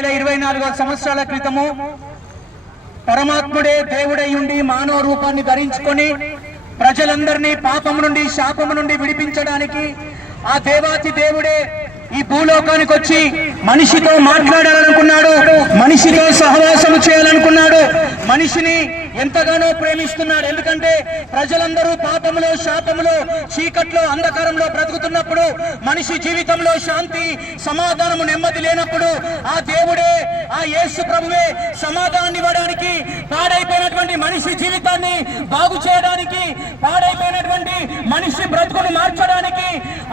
2024 సంవత్సరాల క్రితము పరమాత్ముడే దేవుడై ఉండి మానవ రూపాన్ని ధరించుకొని ప్రజలందరినీ పాపము నుండి శాపము నుండి విడిపించడానికి ఆ దేవాతి దేవుడే ఈ భూలోకానికి వచ్చి మనిషితో మాట్లాడాలనుకున్నాడు, మనిషితో సహవాసము చేయాలనుకున్నాడు, మనిషిని ఎంతగానో ప్రేమిస్తున్నాడు. ఎందుకంటే ప్రజలందరూ పాపములో శాపములో చీకట్లో అంధకారంలో బ్రతుకుతున్నప్పుడు, మనిషి జీవితంలో శాంతి సమాధానము నెమ్మది లేనప్పుడు ఆ దేవుడే, ఆ యేసు ప్రభువే సమాధానాన్ని ఇవ్వడానికి, పాడైపోయినటువంటి మనిషి జీవితాన్ని బాగు చేయడానికి, పాడైపోయినటువంటి మనిషి బ్రతుకును మార్చడానికి,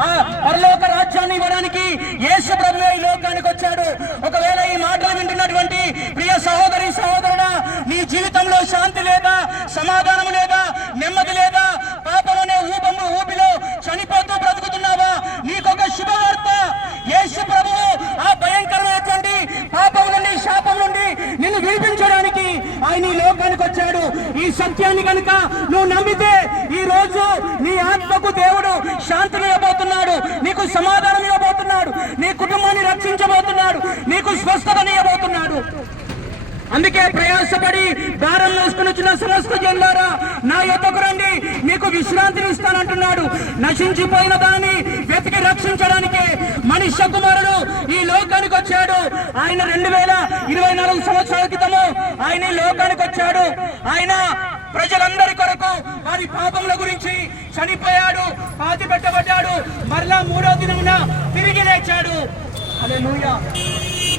ఆ పరలోక రాజ్యాన్ని ఇవ్వడానికి యేసు ప్రభువే ఈ లోకానికి వచ్చాడు. ఒకవేళ ఈ మాటలు వింటున్నటువంటి ప్రియ సహోదరి సహోదరుడా, నీ జీవితంలో శాంతి లేదా, సమాధానం లేదా, నెమ్మది లేదా, పాపమనే ఊపిలో చనిపోతూ బ్రతుకుతున్నావా? నీకొక శుభవార్త. యేసు ప్రభువు ఆ భయంకరమైనటువంటి పాపం నుండి శాపం నుండి నిన్ను విడిపించడానికి ఆయన ఈ లోకానికి వచ్చాడు. ఈ సత్యాన్ని కనుక నువ్వు నమ్మితే ఈ రోజు నీ ఆత్మకు దేవుడు శాంతిని ఇవ్వబోతున్నాడు, నీకు సమాధానం ఇవ్వబోతున్నాడు, నీ కుటుంబాన్ని రక్షించబోతున్నాడు, నీకు స్వస్థతని ఇవ్వబోతున్నాడు. అందుకే ప్రయాసపడి భారం మోసుకుని వచ్చిన సమస్త జనులారా నా యొద్దకు రండి, మీకు విశ్రాంతిని ఇస్తానంటున్నాడు. నశించిపోయిన దాన్ని వెతికి రక్షించడానికే మనుష్య కుమారుడు ఈ లోకానికి వచ్చాడు. ఆయన 2024 సంవత్సరాల క్రితము ఆయన ఈ లోకానికి వచ్చాడు. ఆయన ప్రజలందరి కొరకు వారి పాపముల గురించి చనిపోయాడు, పాతి పెట్టబడ్డాడు, మరలా 3వ దినమున తిరిగి లేచాడు. హల్లెలూయా.